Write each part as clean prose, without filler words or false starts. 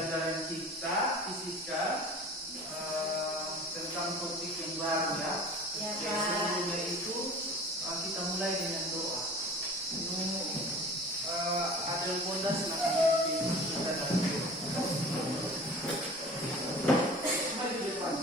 pembelajaran kita fisika tentang topik yang baru ya. Sebelumnya itu kita mulai dengan doa. Ada bonda silakan kita dalam doa. Cuma di depan.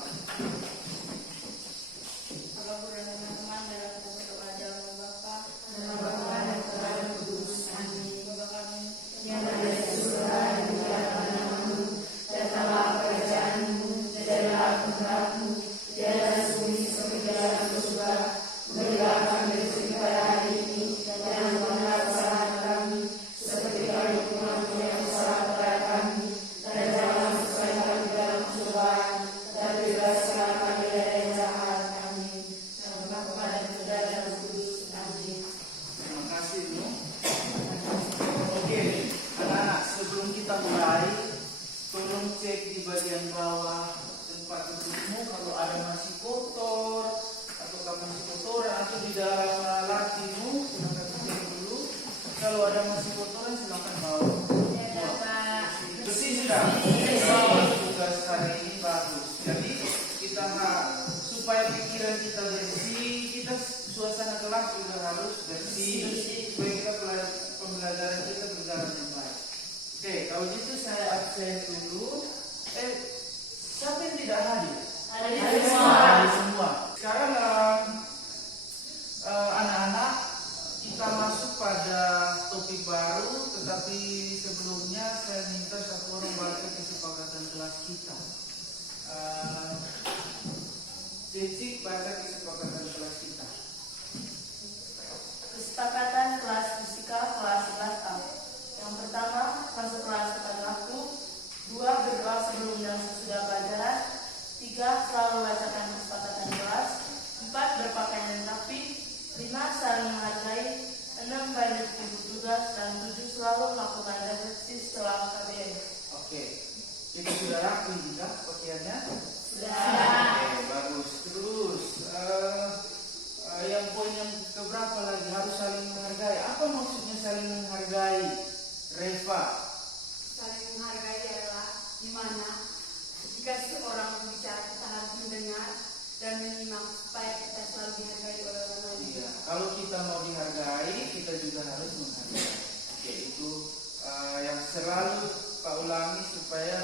Kesepakatan kelas fisika kelas 11 A. Yang pertama, masuk kelas kepada waktu. 2. Berdoa sebelum dan sesudah pelajaran. 3. Selalu bacakan kesepakatan kelas. 4. Berpakaian yang rapi. 5. Saling menghargai. 6. Banyak ibu tugas. Dan 7. Selalu melakukan refleksi setelah KBM. Oke, jadi sudah rapi juga pakaiannya? Sudah. Oke, bagus. Terus yang poin yang keberapa lagi harus saling menghargai. Apa maksudnya saling menghargai, Reva? Saling menghargai adalah di mana jika seorang berbicara kita harus mendengar dan menyimak supaya kita selalu dihargai oleh orang lain. Iya, kalau kita mau dihargai, kita juga harus menghargai. Oke, itu yang selalu Pak ulangi supaya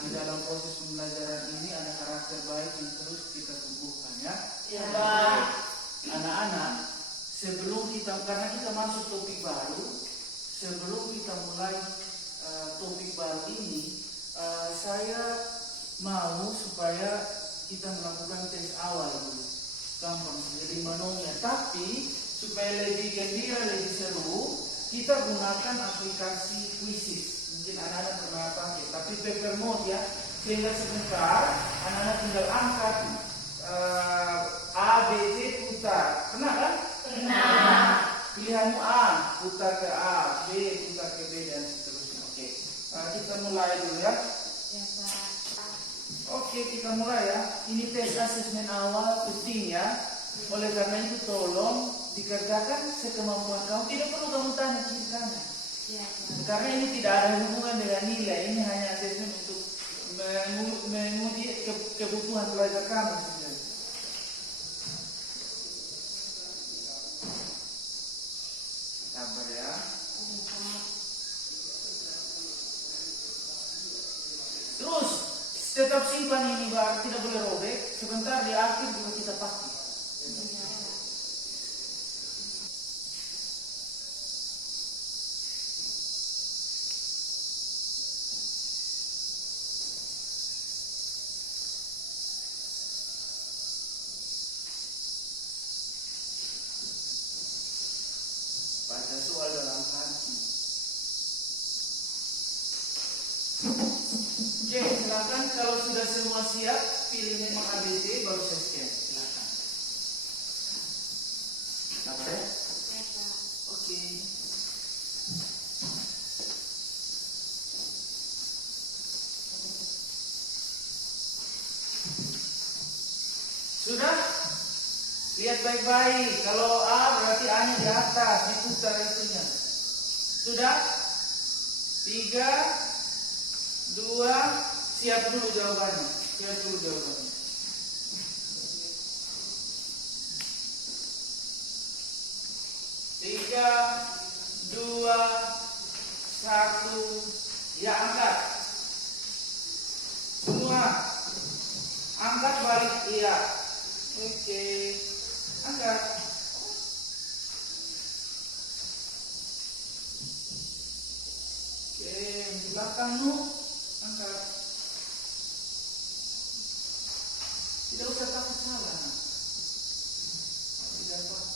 di dalam proses pembelajaran ini ada karakter baik yang terus kita tumbuhkan ya. Ya, Pak. Anak-anak, sebelum kita, karena kita masuk topik baru, sebelum kita mulai topik baru ini, saya mau supaya kita melakukan tes awal dulu. Gampang, jadi manunya. Tapi supaya lebih gembira, lebih seru, kita gunakan aplikasi Quizzes. Mungkin anak-anak pernah pakai, tapi paper mode ya. Sehingga sebentar, anak-anak tinggal angkat A, B, C, putar. Pernah kan? Pernah. Pilihanmu A, putar ke A, B, putar ke B, dan seterusnya. Oke, kita mulai dulu ya. Ya, Pak. Oke, kita mulai ya. Ini tes asesmen awal penting ya. Oleh karena itu tolong dikerjakan sekemampuan kamu. Tidak perlu kamu tanya kiri kanan. Ya, Pak. Karena ini tidak ada hubungan dengan nilai. Ini hanya asesmen untuk menguji kebutuhan belajar kamu saja. Sabar ya. Terus tetap simpan ini barang, tidak boleh robek. Sebentar di akhir juga kita pakai. Baca soal dalam hati. Oke, silakan kalau sudah semua siap, pilih memang ABC baru saya scan. Silakan. Apa ya? Ya, Pak. Oke. Sudah? Lihat baik-baik. Kalau A berarti A-nya di atas, diputar itunya. Sudah? 3, 2, 2, siap dulu jawabannya. Siap dulu jawabannya. Tiga, 2, 1, ya angkat. Semua angkat balik, iya. Oke, angkat. Oke, belakang lu angkat. Tidak usah takut salah. Tidak apa-apa.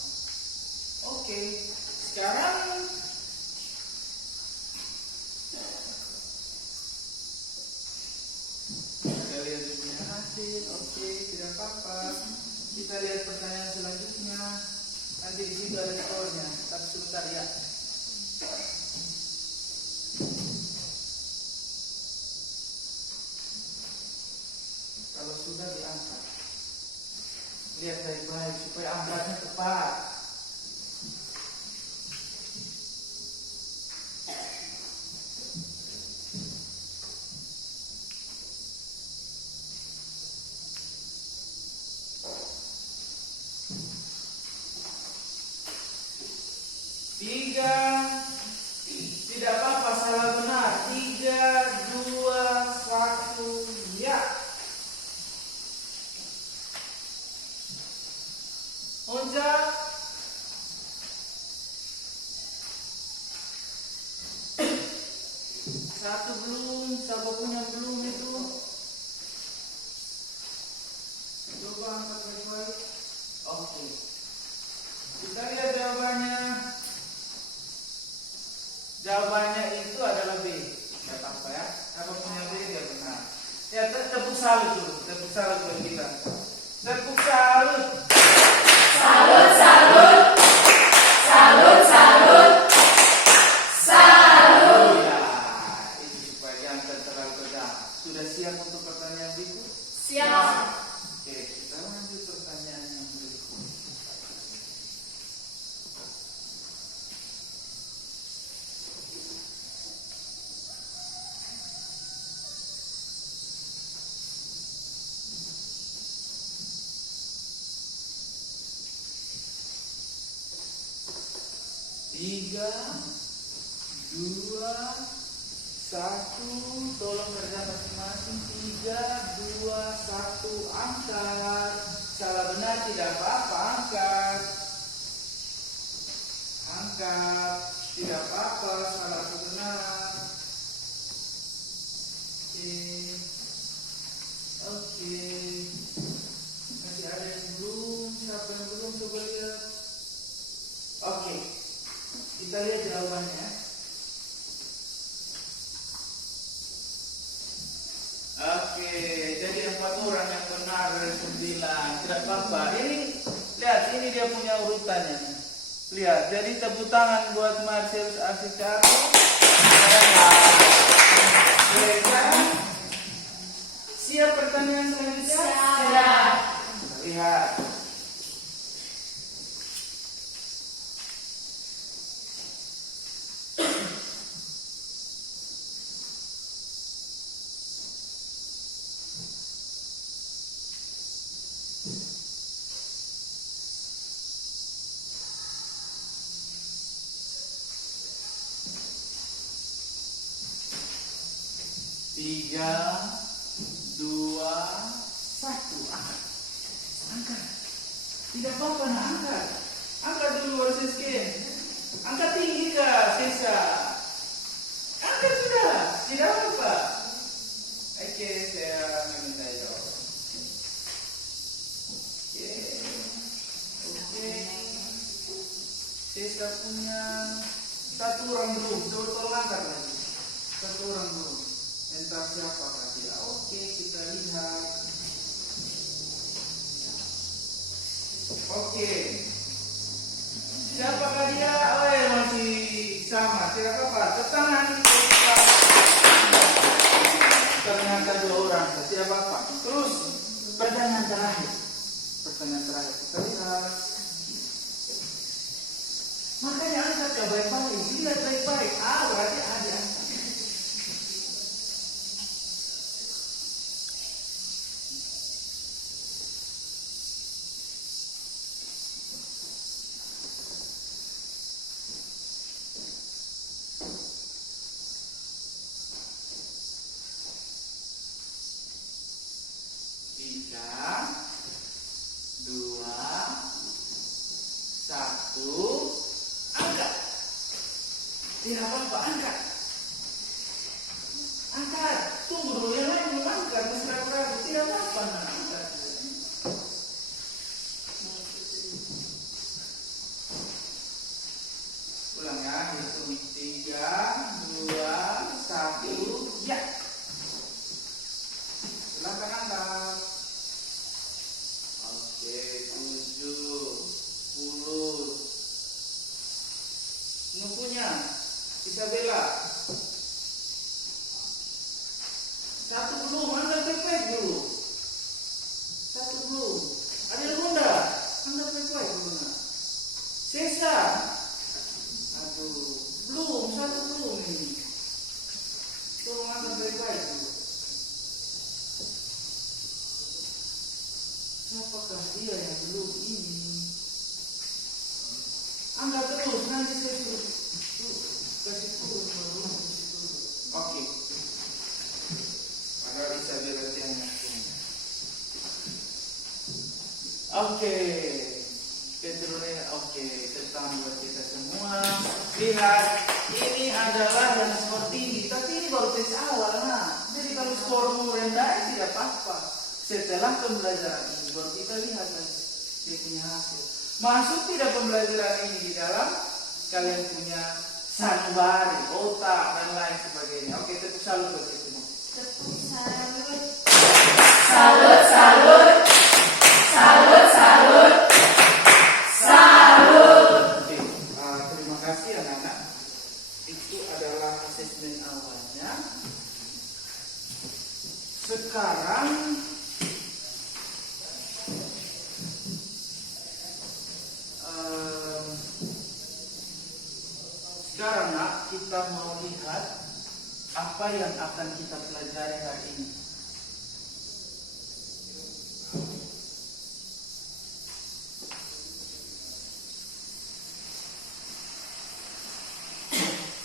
Oke, sekarang kita lihat dunia hasil. Oke, tidak apa-apa. Kita lihat pertanyaan selanjutnya. Nanti di situ ada skornya. Tapi sebentar ya. Kalau sudah diangkat, lihat baik-baik supaya angkatnya tepat. Tiga, tidak apa-apa salah benar. 3, 2, 1, ya. Loncat. Satu belum, siapa punya belum itu? Coba angkat baik-baik. Oke. Kita lihat jawabannya. Jawabannya itu adalah B. Tidak apa ya. Siapa punya B dia benar. Ya tepuk salut dulu. Tepuk salut buat kita. Tepuk salut. Salut, salut. Salut, salut. Salut. Ya, itu supaya jangan terlalu tegang. Sudah siap untuk pertanyaan berikut? Siap. Oke, kita lanjut pertanyaan yang berikut. Tiga, 2, 1, tolong kerja masing-masing. 3, 2, 1, angkat. Salah benar tidak apa-apa, angkat. Angkat, tidak apa-apa, salah atau benar. Oke. Masih ada yang belum? Siapa yang belum? Coba lihat. Oke. Kita lihat jawabannya. Oke, jadi 4 orang yang benar dari 9. Tidak apa-apa. Ini lihat, ini dia punya urutannya. Lihat, jadi tepuk tangan buat Marcellus Asikaro. Siap pertanyaan selanjutnya? Siap. Lihat. Tiga, 2, 1, angkat. Tidak apa-apa, nah angkat. Angkat dulu versus skin. Angkat tinggi kah, Sisa? Angkat sudah, tidak apa-apa. Oke, saya meminta itu. Oke. Sisa punya 1 orang belum, tolong angkat lagi. 1 orang belum. Entah siapakah dia. Oke, kita lihat. Oke. Siapakah dia? Oh ya, masih sama. Tidak apa-apa. Tangan kita. Ternyata 2 orang. Tidak apa-apa. Terus pertanyaan terakhir. Pertanyaan terakhir. Kita lihat. Makanya angkat ya baik-baik. Lihat baik-baik. Berarti ada. 3, 2, 1. Angkat. Tidak apa-apa, angkat. Angkat. Tunggu dulu, yang lain belum angkat. Masih ragu-ragu. Tidak apa-apa, nah, angkat. Ulang ya, hitung 3, 2, 1, ya. Silakan angkat. Oke, 7, 10. Nukunya, Isabella. 1 belum, angkat baik-baik dulu. 1 belum. Adil Bunda, angkat baik-baik dulu. Nah. Sesa. Aduh, belum, 1 belum ini. Tolong angkat baik-baik dulu. Siapakah dia yang belum ini? Angkat terus, nanti saya kasih turun baru. Oke. Agar bisa berartiannya. Oke. Keturunan oke, tentang buat kita semua. Lihat, ini adalah yang seperti ini, tapi ini baru tes awal, nah. Jadi kalau skormu rendah tidak apa-apa. Setelah pembelajaran ini baru kita lihat lagi dia punya hasil. Masuk tidak pembelajaran ini di dalam kalian punya sanubari, otak dan lain sebagainya. Oke, tepuk salut buat kita semua. Tepuk salut. Salut, salut. Salut, salut. Salut. Oke, terima kasih anak-anak. Itu adalah asesmen awalnya. Sekarang nak, kita mau lihat apa yang akan kita pelajari hari ini.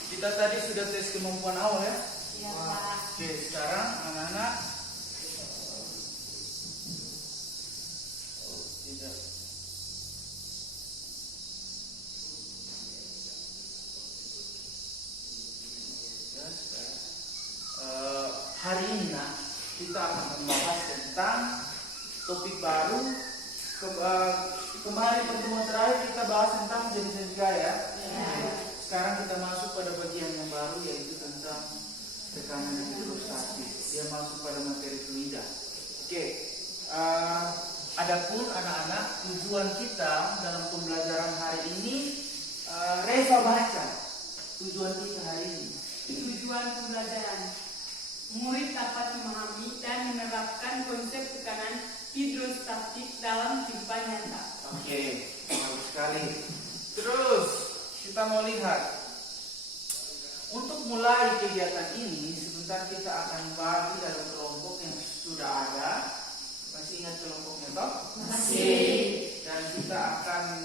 Kita tadi sudah tes kemampuan awal ya. Ya, Pak. Oke, sekarang anak-anak tidak. Hari ini kita akan membahas tentang topik baru. Kemarin pertemuan terakhir kita bahas tentang jenis-jenis gaya. Sekarang kita masuk pada bagian yang baru, yaitu tentang tekanan hidrostatik. Dia masuk pada materi fluida. Oke. Adapun anak-anak, tujuan kita dalam pembelajaran hari ini, Reva baca tujuan kita hari ini. Tujuan pembelajaran. Murid dapat memahami dan menerapkan konsep tekanan hidrostatik dalam kehidupan nyata. Oke, bagus sekali. Terus kita mau lihat. Untuk mulai kegiatan ini, sebentar kita akan bagi dalam kelompok yang sudah ada. Masih ingat kelompoknya toh? Masih. Dan kita akan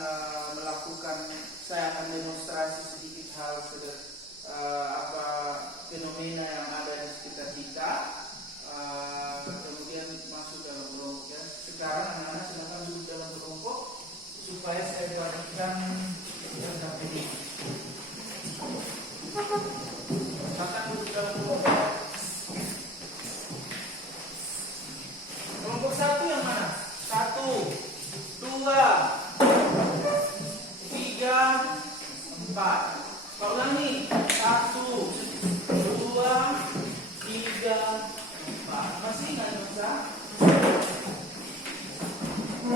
melakukan, saya akan demonstrasi sedikit hal apa fenomena yang ada di sekitar kita. Kemudian masuk dalam kelompok ya. Sekarang anak-anak silakan duduk dalam kelompok supaya saya bagikan tentang ini. Silakan duduk dalam kelompok. Kelompok 1 yang mana? 1, 2, 3, 4. Kau ulangi. 1, 2, 3, 4. Masih ingat Nusa? 1,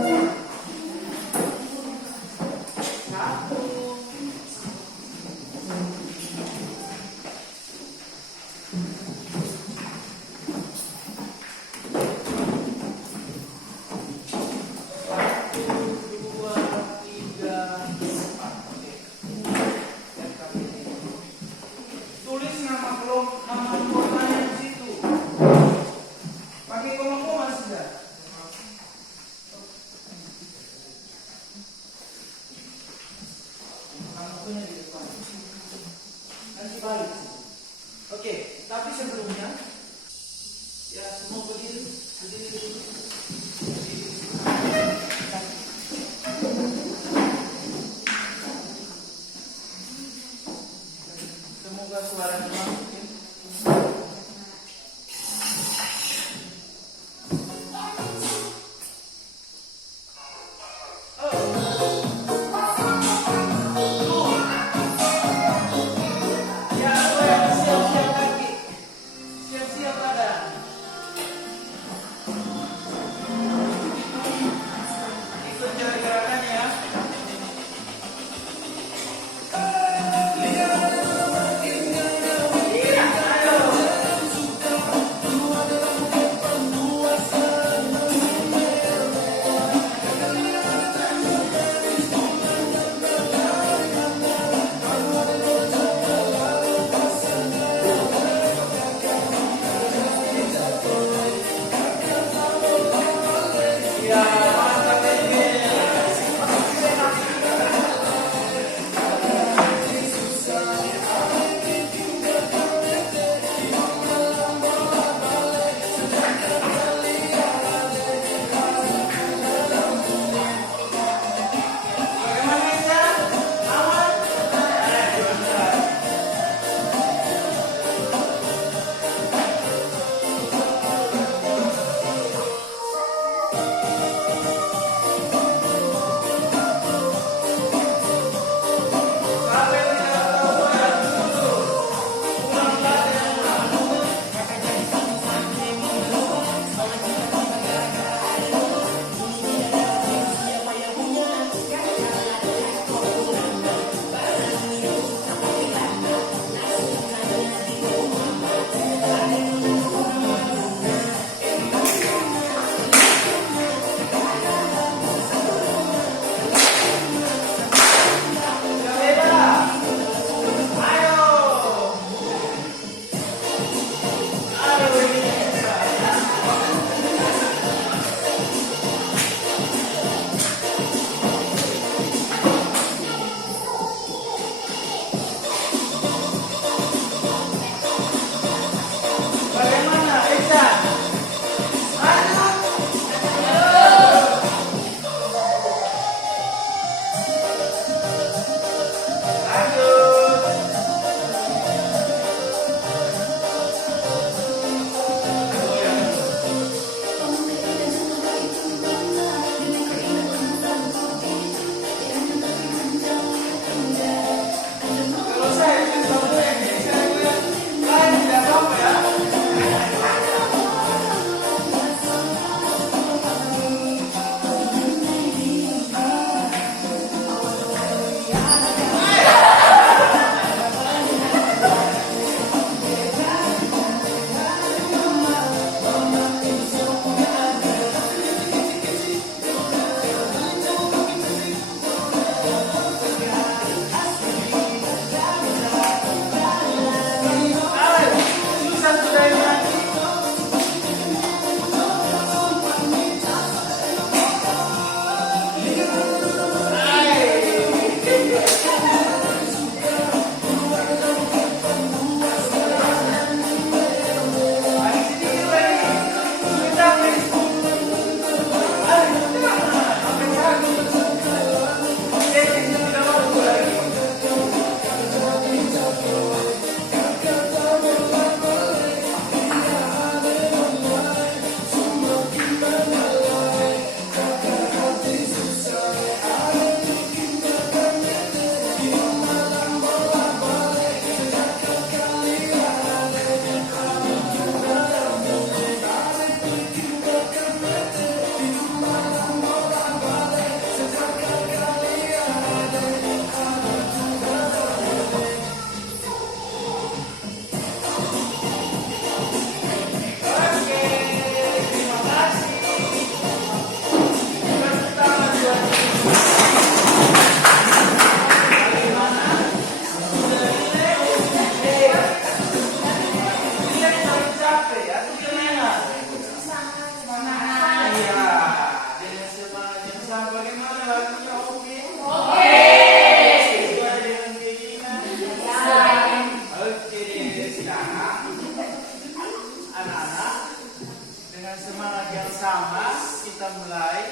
Dengan semangat yang sama kita mulai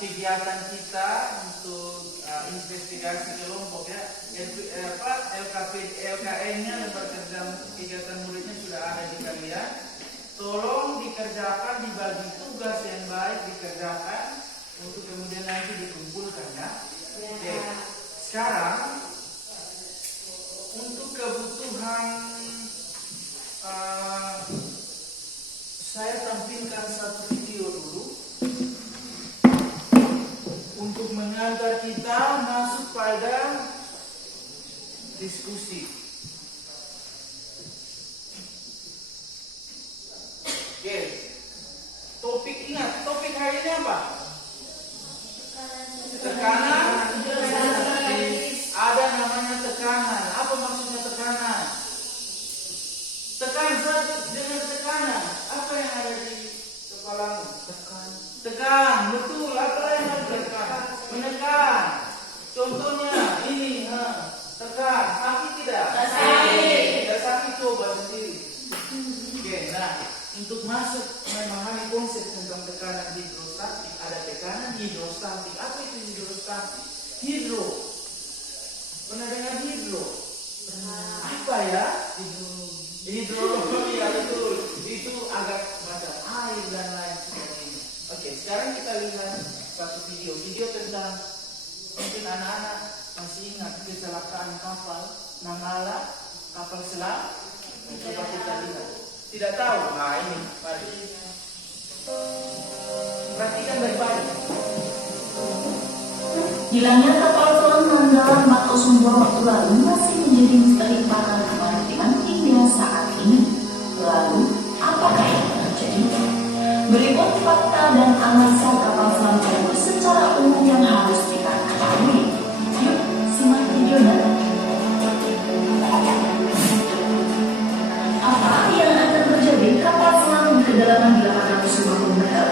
kegiatan kita untuk investigasi kelompok ya. LKN-nya, lembar kerja kegiatan muridnya sudah ada di kalian. Tolong dikerjakan, dibagi tugas yang baik dikerjakan untuk kemudian nanti dikumpulkan ya. Oke. Sekarang untuk kebutuhan saya tampilkan satu video dulu untuk mengantar kita masuk pada diskusi. Oke. Ingat, topik hari ini apa? Tekanan. Ada namanya tekanan. Apa maksudnya tekanan? Tekan satu dengan tekanan. Apa yang ada di kepalamu? Tekan, betul. Apa yang harus tekan? Menekan. Contohnya ini, tekan. Sakit tidak? Sakit. Tidak sakit, coba sendiri. Oke, nah untuk masuk memahami konsep tentang tekanan hidrostatik, ada tekanan hidrostatik. Apa itu hidrostatik? Hidro. Pernah dengar hidro? Apa ya? Hidro, ya betul. Itu agak macam air dan lain sebagainya. Oke, sekarang kita lihat satu video tentang mungkin anak-anak masih ingat kecelakaan kapal Nangala, kapal selam. Coba kita lihat. Tidak tahu? Nah ini, mari. Perhatikan baik-baik. Hilangnya kapal selam Nanggala atau Sumber waktu lalu masih menjadi misteri para kemaritiman hingga saat ini. Lalu, apakah yang terjadi? Berikut fakta dan analisa kapal selam tersebut secara umum yang harus kita ketahui. Yuk, simak videonya. Apa yang akan terjadi kapal selam di kedalaman 850 meter?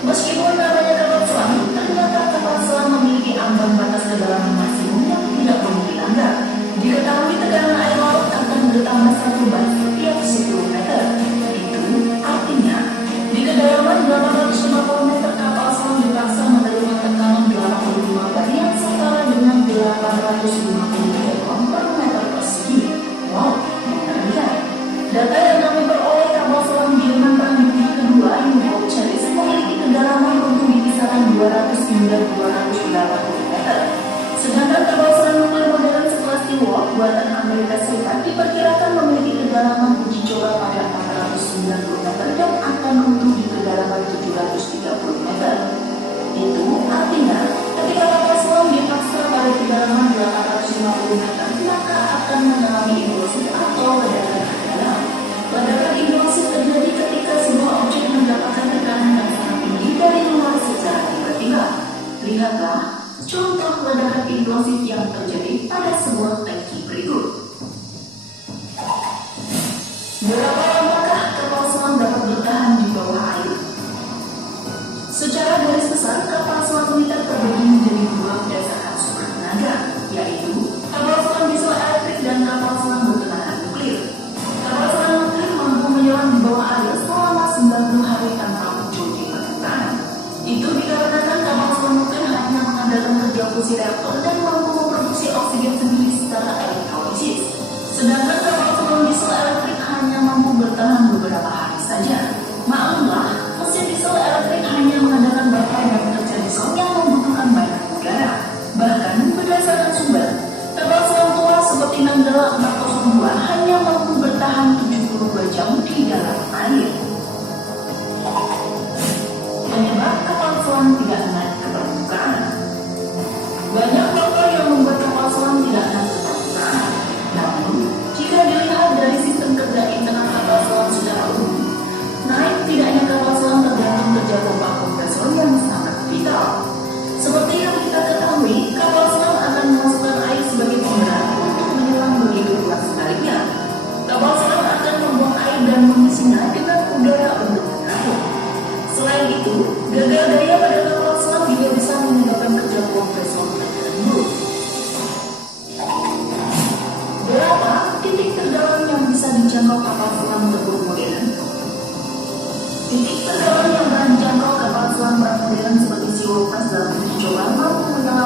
Meskipun namanya kapal selam, ternyata kapal selam memiliki ambang batas kedalaman maksimum yang tidak boleh dilanggar. Diketahui tekanan air laut akan bertambah 1 bar setiap 10 meter. Itu artinya, di kedalaman 850 meter kapal selam dipaksa menerima tekanan 85 bar yang setara dengan 850 kg per meter persegi. Wow, mengerikan. Data yang kami peroleh kapal selam Jerman Perang Dunia Kedua U-Boat Chalice memiliki kedalaman runtuh di kisaran 200 hingga 280 meter. Sedangkan kapal selam nuklir modern sekelas Seawolf buatan Amerika Serikat diperkirakan memiliki kedalaman uji coba pada 490 meter dan akan runtuh di kedalaman 730 meter. Itu artinya ketika kapal selam dipaksa pada kedalaman 850 meter, maka akan mengalami implosi atau ledakan dalam. Ledakan implosi terjadi ketika sebuah objek mendapatkan tekanan yang sangat tinggi dari luar secara tiba-tiba. Lihatlah contoh ledakan implosif yang terjadi pada sebuah tangki berikut. Berapa lamakah kapal selam dapat bertahan di bawah air? Secara garis besar, kapal selam militer terbagi menjadi 2 berdasarkan sumber tenaga, yaitu kapal selam diesel elektrik dan kapal selam bertenaga nuklir. Kapal selam nuklir mampu menyelam di bawah air selama 90 hari tanpa muncul di permukaan. Itu dikarenakan kapal selam nuklir hanya mengandalkan kerja fusi reaktor dan mampu memproduksi oksigen sendiri secara elektrolisis. Sedangkan kapal selam diesel elektrik hanya mampu bertahan beberapa hari saja. Maklumlah, mesin diesel elektrik hanya mengandalkan baterai dan kerja diesel yang membutuhkan banyak udara. Bahkan berdasarkan sumber, kapal selam tua seperti Nanggala 402 hanya mampu bertahan 72 jam di dalam air. Penyebab kapal selam tidak naik ke permukaan. Banyak faktor yang membuat kapal selam tidak naik ke permukaan. Namun, jika dilihat dari sistem kerja internal kapal selam secara umum, naik tidaknya kapal selam tergantung kerja pompa kompresor yang sangat vital. Seperti yang kita ketahui, kapal selam akan memasukkan air sebagai penggerak untuk menyelam, begitu pula sebaliknya. Kapal selam akan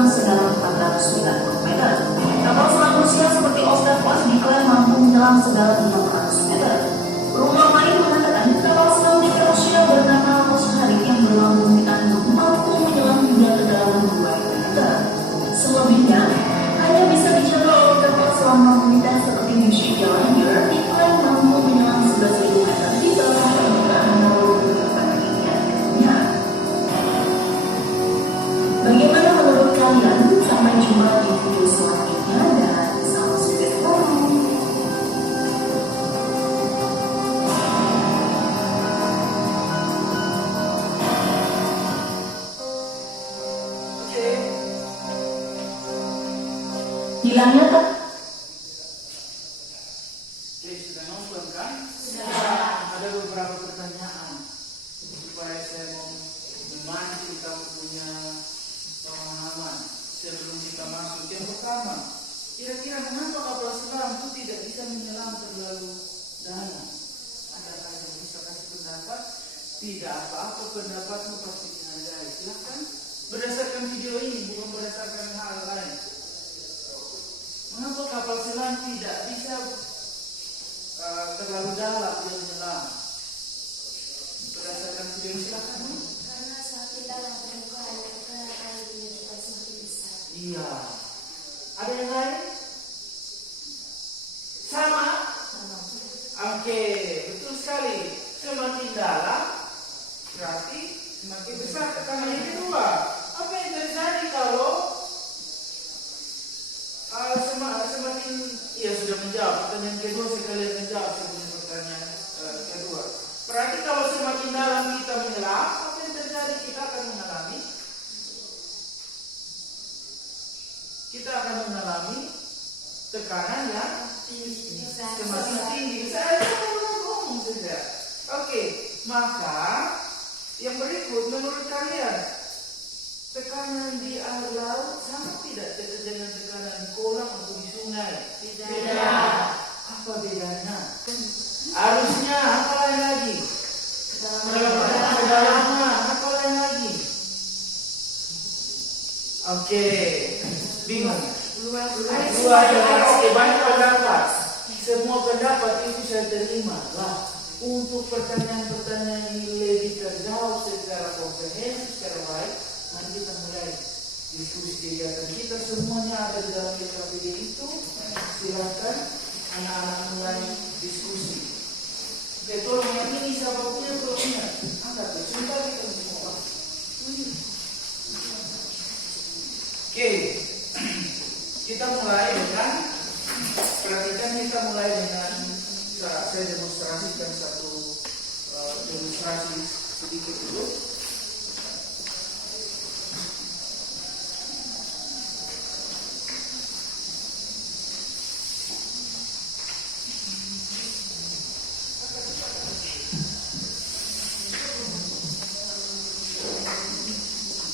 menyelam sedalam 490 meter. Kapal selam Rusia seperti Ostav-Class diklaim mampu menyelam sedalam 500 meter. Rumah lain mengatakan kapal selam milik Rusia bernama Moskharik yang berlambung di Andung mampu menyelam hingga kedalaman 2 meter. Selebihnya hanya bisa dijaga oleh kapal selam militer seperti Vichy Challenger diklaim mampu menyelam 11.000 meter di bawah permukaan laut pada ketinggian kedua. Bagaimana menurut kalian? Sampai jumpa di video selanjutnya dan salam sukses selalu. Oke. Hilangnya tak? Oke, sudah nonton kan? Ada beberapa pertanyaan supaya saya mau memancing kamu punya pemahaman sebelum kita masuk. Yang pertama, kira-kira mengapa kapal selam itu tidak bisa menyelam terlalu dalam? Adakah yang bisa kasih pendapat? Tidak apa-apa, pendapatmu pasti dihargai. Silahkan berdasarkan video ini, bukan berdasarkan hal lain. Mengapa kapal selam tidak bisa terlalu dalam dia menyelam? Berdasarkan video ini, silahkan. Karena semakin dalam permukaan, tekanan airnya juga semakin besar. Iya. Ada yang lain? Sama? Oke, betul sekali. Semakin dalam berarti semakin besar tekanan. Yang kedua, apa yang terjadi kalau semakin, ya sudah menjawab pertanyaan kedua, sekalian menjawab sebelum pertanyaan kedua. Berarti kalau semakin dalam kita menyelam, apa yang terjadi? Kita akan mengalami tekanan yang semakin tinggi. Saya cuma ngomong saja. Oke, maka yang berikut menurut kalian, tekanan di air laut sama tidak dengan tekanan di kolam atau di sungai? Tidak. Apa bedanya? Arusnya apa lain lagi? Kedalaman apa lain lagi? Oke, bingung. Luas banyak pendapat. Semua pendapat itu saya terima lah. Untuk pertanyaan-pertanyaan yang lebih terjawab secara komprehensif, secara baik, mari kita mulai diskusi kegiatan kita. Semuanya ada di dalam KPD itu. Silakan anak-anak mulai diskusi. Oke, tolong yang ini siapa punya tolong ingat. Angkat, sebentar kita semua. Oke, kita mulai dengan perhatikan, kita mulai dengan saya demonstrasikan satu demonstrasi sedikit dulu.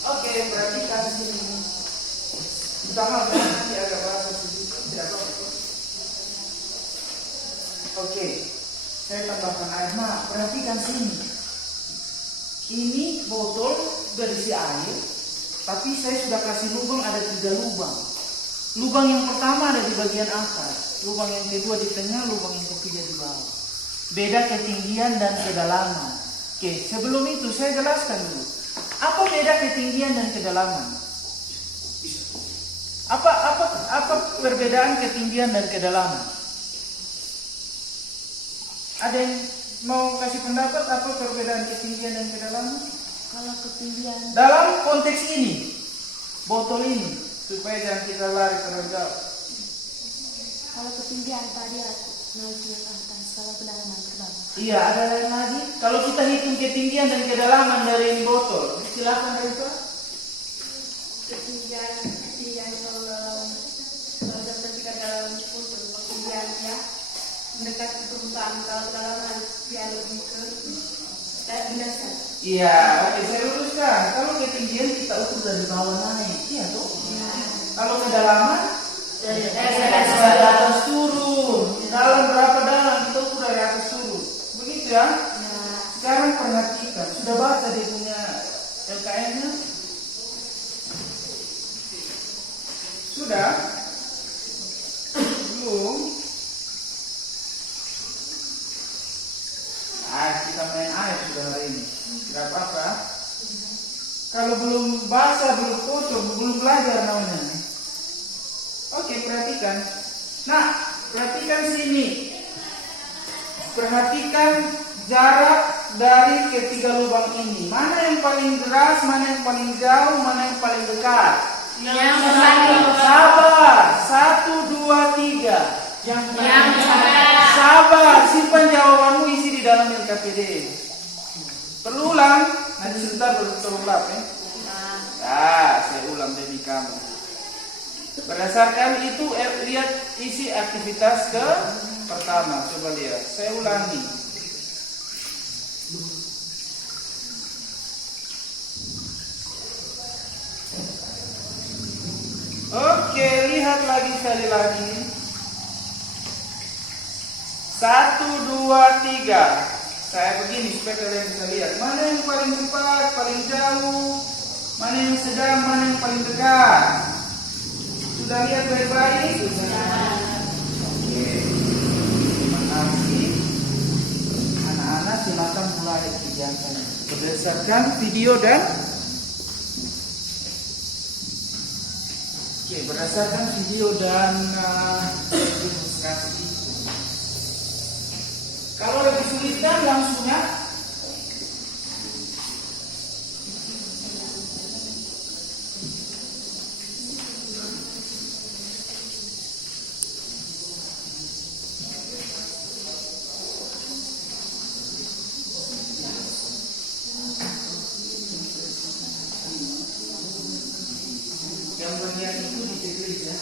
Oke, perhatikan sini. Pertama, nanti ada bahasa sedikit, tidak apa-apa. Oke, saya tambahkan air. Nah, perhatikan sini. Ini botol berisi air, tapi saya sudah kasih lubang, ada 3 lubang. Lubang yang pertama ada di bagian atas, lubang yang kedua di tengah, lubang yang ketiga di bawah. Beda ketinggian dan kedalaman. Oke, sebelum itu saya jelaskan dulu. Apa beda ketinggian dan kedalaman? Apa perbedaan ketinggian dan kedalaman? Ada yang mau kasih pendapat apa perbedaan ketinggian dan kedalaman? Kalau ketinggian Dalam konteks ini, botol ini, supaya jangan kita lari terlalu jauh. kalau ketinggian tadi naiknya ke atas, kalau kedalaman ke bawah. Iya, ada lain lagi. Kalau kita hitung ketinggian dan kedalaman dari botol, silakan Reza. Ketinggian kalau ketika dalam botol ketinggian ya mendekat ke permukaan, kalau kedalaman dia lebih ke dasar. Iya, oke, saya luruskan. Kalau ketinggian kita ukur dari bawah naik, iya toh. Kalau kedalaman Dari dari atas turun. Dalam berapa dalam kita ukur dari atas turun. Begitu ya? Sekarang perhatikan, sudah baca dia punya LKM-nya? Sudah? Belum? Kita main air sudah hari ini. Tidak apa-apa. Kalau belum basah, belum kotor, belum belajar namanya. Oke, perhatikan. Nah, perhatikan sini. Perhatikan jarak dari ketiga lubang ini. Mana yang paling deras, mana yang paling jauh, mana yang paling dekat? Yang paling Sabar. 1, 2, 3. Yang sabar. Simpan jawabanmu, isi di dalam LKPD. Perlu ulang? Nanti sebentar baru terulang ya. Saya ulang demi kamu. Berdasarkan itu lihat isi aktivitas ke pertama. Coba lihat. Saya ulangi. Oke, lihat lagi sekali lagi. 1, 2, 3. Saya begini supaya kalian bisa lihat mana yang paling cepat, paling jauh, mana yang sedang, mana yang paling dekat. Sudah lihat baik-baik? Oke. Terima kasih. Anak-anak silakan mulai kerjakan berdasarkan video dan berdasarkan video dan demonstrasi. Kalau lebih sulit kan langsung ya. Yang bagian itu di checklist ya.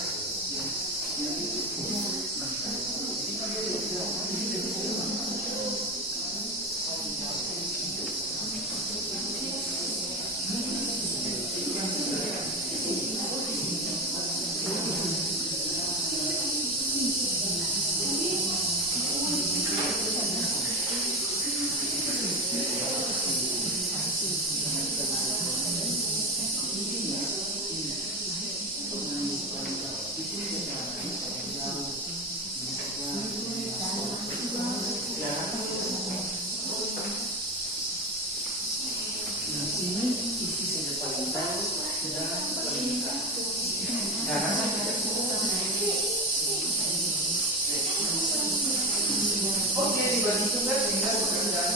Oke, dibagi tugas sehingga pekerjaan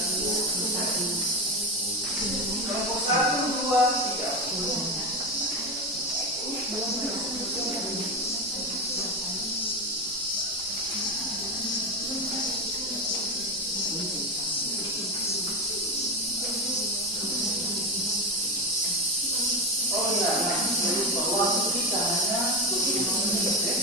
kelompok 1, 2, 3. Oh iya, jangan lupa waktu kita hanya 25 menit ya.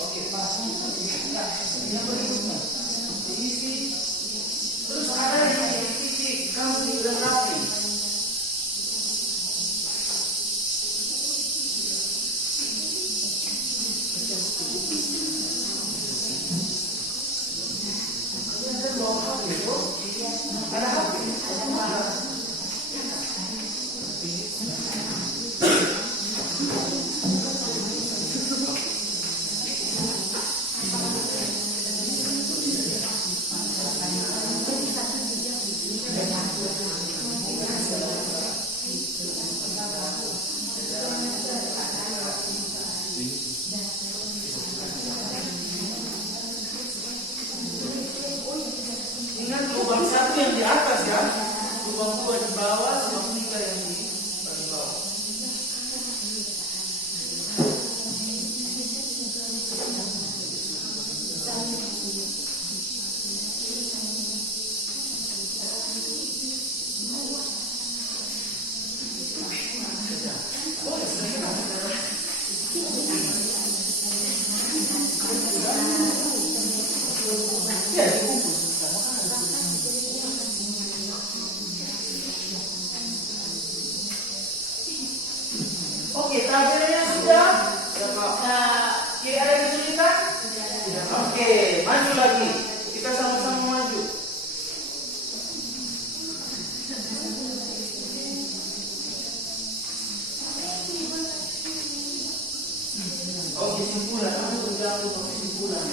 Oke, Mas. Nah, yang berikutnya diisi terus ada yang titik kamu sudah rapi. Ada bawa HP itu? Ada HP? Ingat lubang 1 yang di atas ya, lubang 2 di bawah, lubang 3 yang di paling bawah. Kiri ada kesulitan? Tidak. Oke, maju lagi. Kita sama-sama maju. Oh, kesimpulan. Aku bergabung untuk kesimpulan.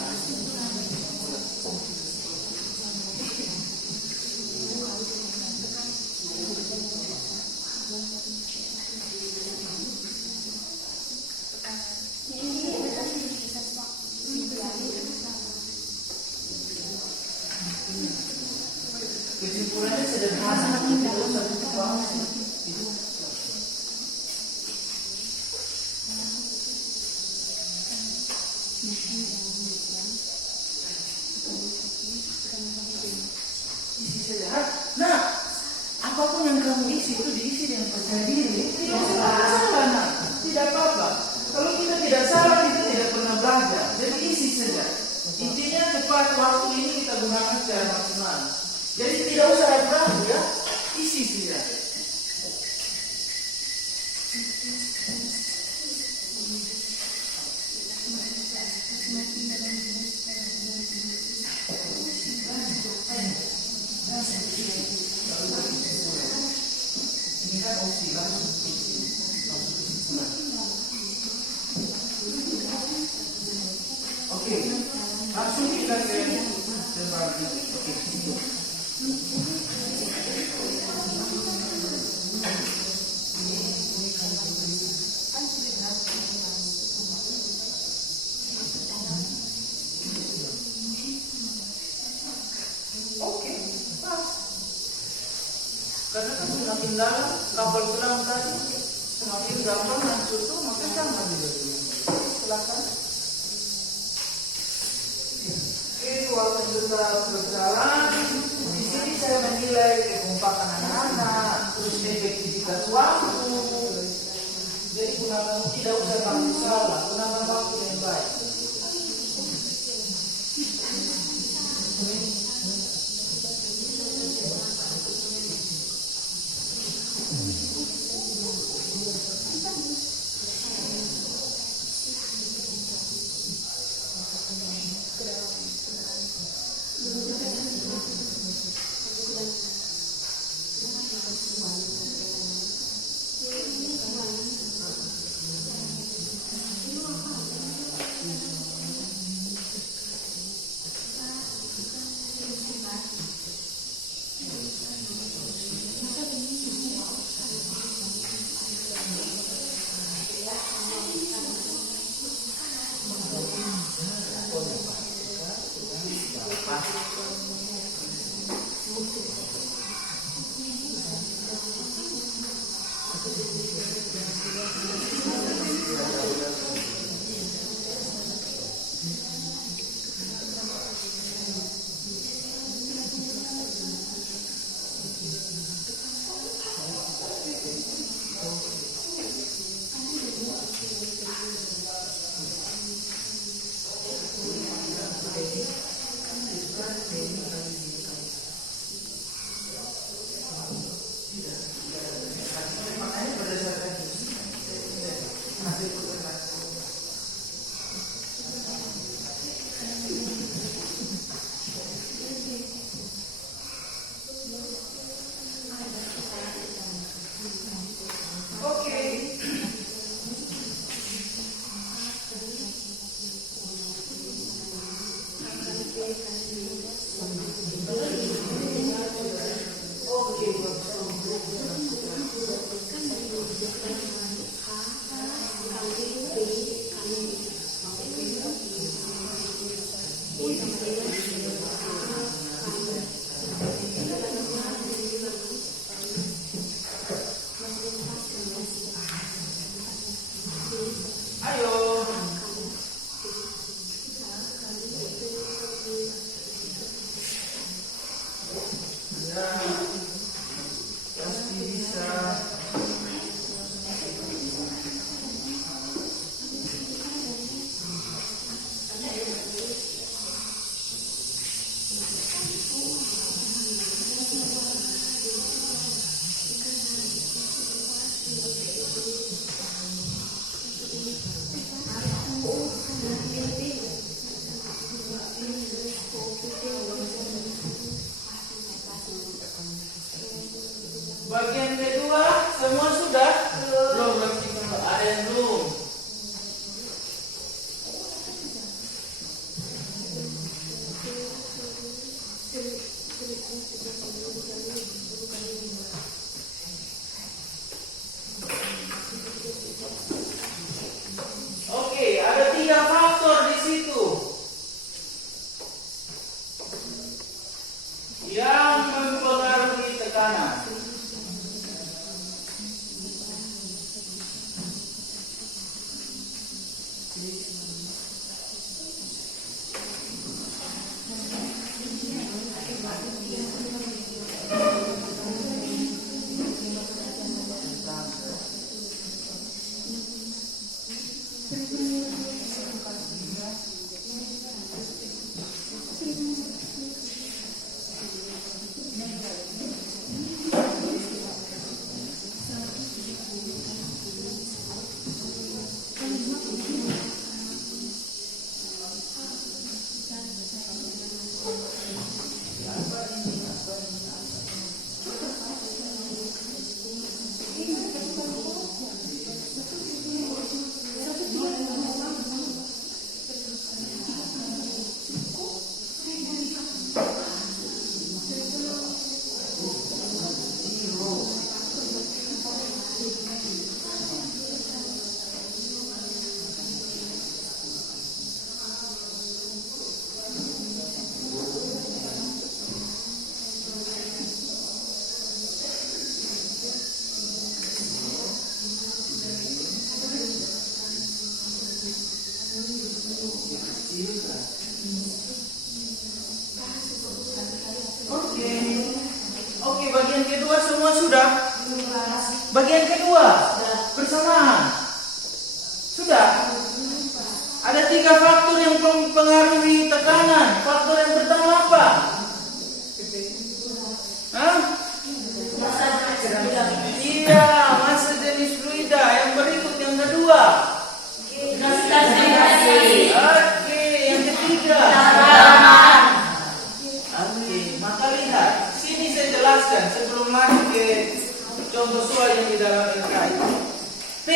Kesimpulannya sederhana. Tidak usah dibahas. Isi saja. Nah, apapun yang kamu isi itu diisi dengan percaya diri. Tidak salah, nah. Tidak apa-apa. Kalau kita tidak salah, kita tidak pernah belajar. Jadi isi saja. Intinya cepat waktu ini kita gunakan secara maksimal. Jadi tidak usah ragu-ragu ya. Isi saja. Ini kan opsi langsung kesimpulan. Oke, langsung kita ke sebagian. Oke. Oke, pas. Karena kan semakin dalam kapal selam tadi semakin gampang hancur tuh, maka sama juga. Silakan. Oke, waktu tetap berjalan. Di sini saya menilai kekompakan anak-anak, terus efektivitas waktu. Jadi gunakan, tidak usah takut salah, gunakan waktu yang baik. yang mempengaruhi tekanan. Oke, bagian kedua semua sudah. Bagian kedua bersamaan. Sudah. Ada 3 faktor yang mempengaruhi tekanan. Faktor yang pertama apa? Hah? Iya, massa jenis fluida. Yang berikut yang kedua. Oke, yang ketiga. Oke, maka lihat. Sini saya jelaskan sebelum masuk ke contoh soal yang di dalam LKI. P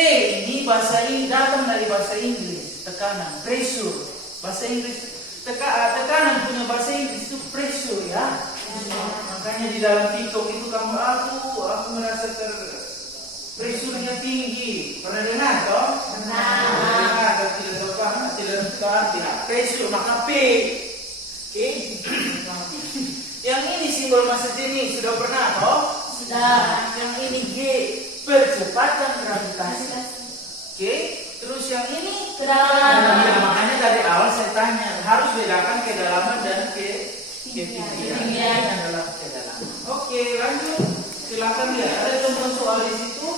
ini bahasa ini datang dari bahasa Inggris, tekanan, pressure. Bahasa Inggris tekanan punya bahasa Inggris itu pressure ya. Makanya di dalam TikTok itu kamu aku merasa pressure-nya tinggi. Pernah dengar toh? Pernah. Tidak tahu pressure maka P. Oke. Yang ini simbol massa jenis sudah pernah toh? Sudah. Yang ini G, percepatan gravitasi. Oke. Terus yang ini kedalaman. Ya, makanya dari awal saya tanya harus bedakan kedalaman dan ketinggian adalah kedalaman. Oke, lanjut. Silakan lihat. Ada contoh soal di situ.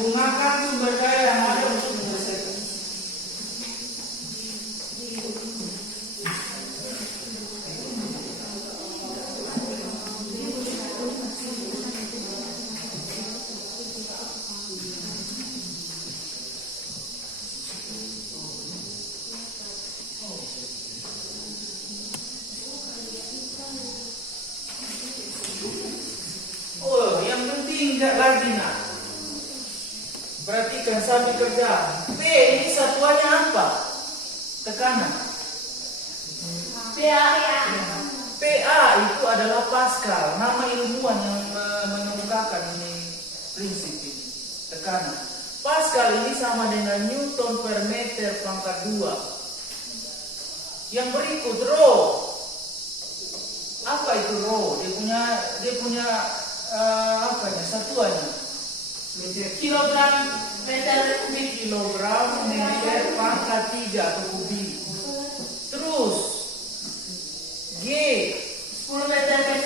Gunakan sumber daya yang ada untuk menyelesaikan. Oh, yang penting enggak lagi nak. Perhatikan sambil kerja. P ini satuannya apa? Tekanan. PA itu adalah Pascal, nama ilmuwan yang mengemukakan ini prinsip ini. Tekanan. Pascal ini sama dengan Newton per meter pangkat 2. Yang berikut rho. Apa itu rho? Dia punya satuannya. Kilogram meter kubik, kilogram meter pangkat 3 atau kubik. Terus G 10 meter per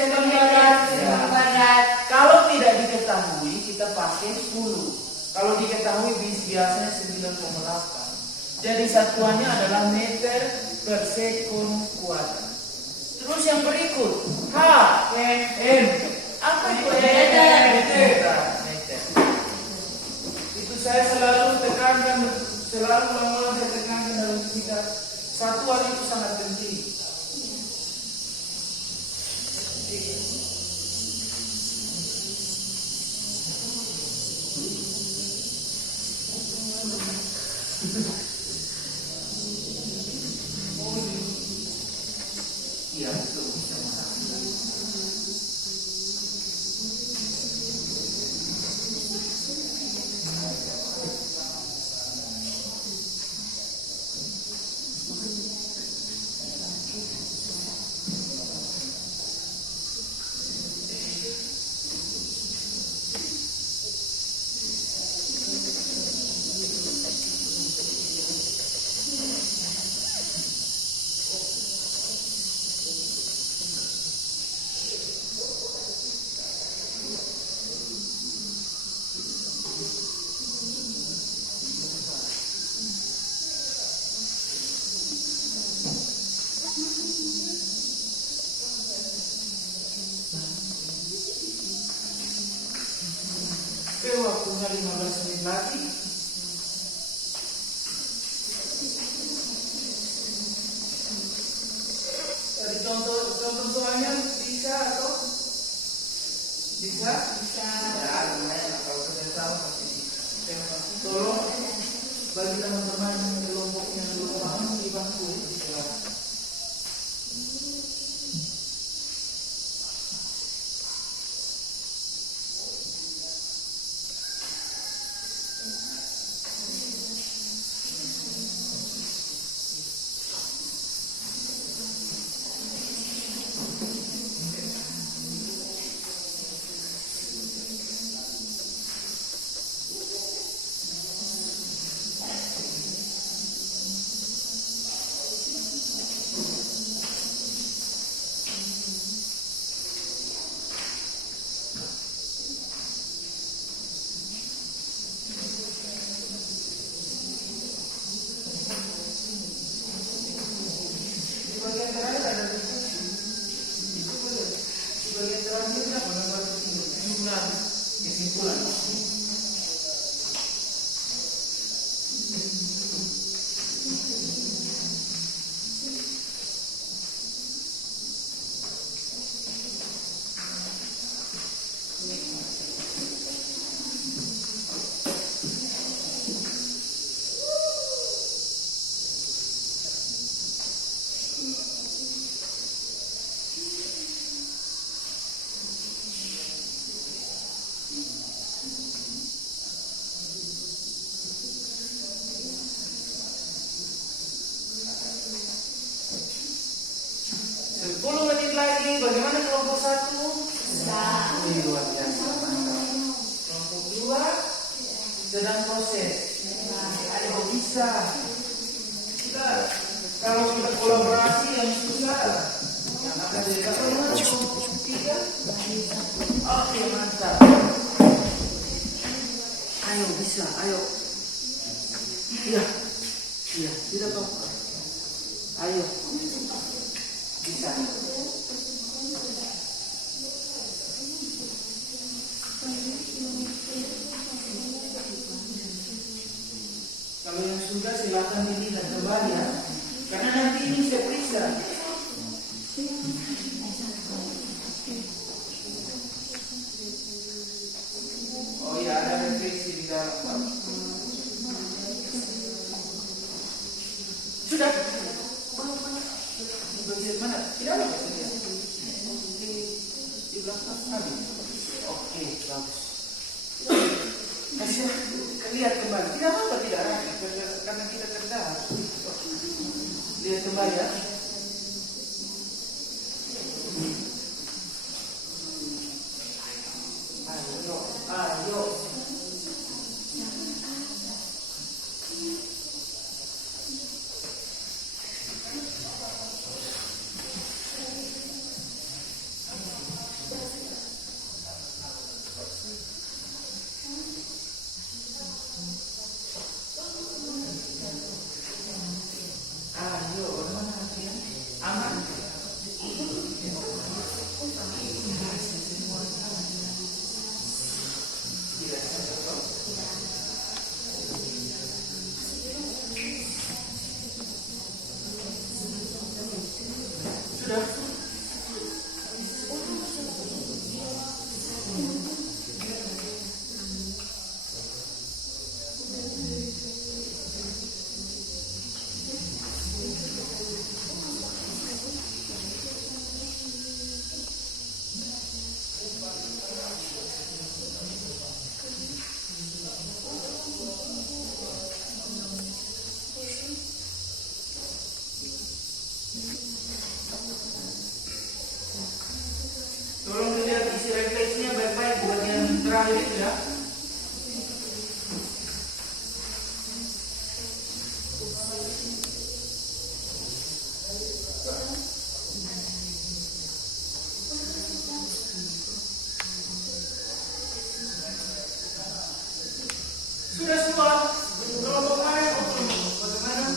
kuadrat. Kalau tidak diketahui kita pakai 10. Kalau diketahui biasanya 9,8. Jadi satuannya adalah meter per sekon kuadrat. Terus yang berikut H M. Apa itu meter? Itu saya selalu tekankan, selalu lama saya tekankan dalam kita. Satuan itu sangat penting. Iya, betul. Oke, waktunya 15 menit lagi. Dari contoh soalnya bisa atau bisa? Bisa. Ya, lumayan lah kalau sudah tahu pasti. Tolong bagi teman-teman kelompok yang belum paham di bangku, silakan. Bagian terakhir ada diskusi. Itu boleh. Di bagian terakhirnya menambah kesimpulan. Kesimpulan. Lagi, bagaimana kelompok 1? Luar biasa, mantap. Kelompok 2 sedang proses. Ayo bisa. Kalau kita kolaborasi yang susah, yang akan jadi kelompok 3. Oke, mantap. Ayo bisa, ayo. Iya, tidak apa-apa. Ayo, bisa. Kalau yang sudah silakan dilihat kembali ya, karena nanti ini saya periksa. Oh ya, ada revisi di dalam. Sudah. Bagian mana? Tidak apa saja. Di belakang tadi. Oke, bagus. Kasih lihat kembali. Tidak apa-apa, tidak rapi karena kita kerja. Lihat kembali ya. Ayo. Tolong dilihat isi refleksinya baik-baik di bagian terakhir itu ya. Sudah semua? Kelompok mana yang belum? Bagaimana?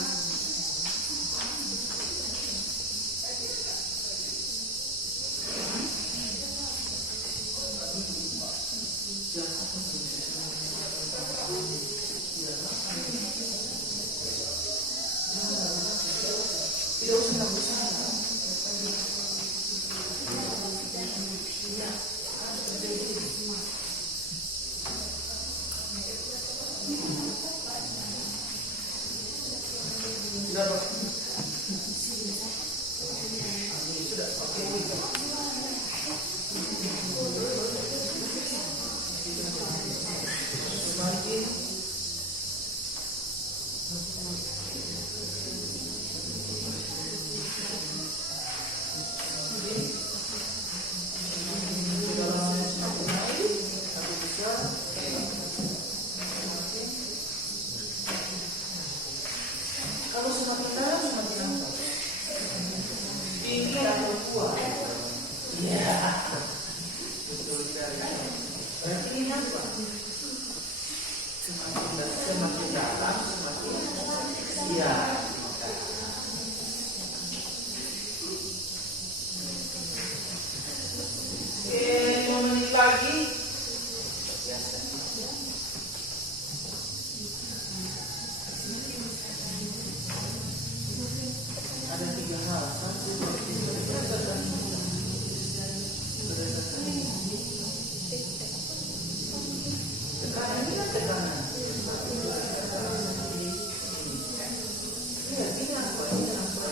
lagi. Ada 3 hal. Satu, berdasarkan tekanan ini kan tekanan. Iya, ini apa? Ini apa?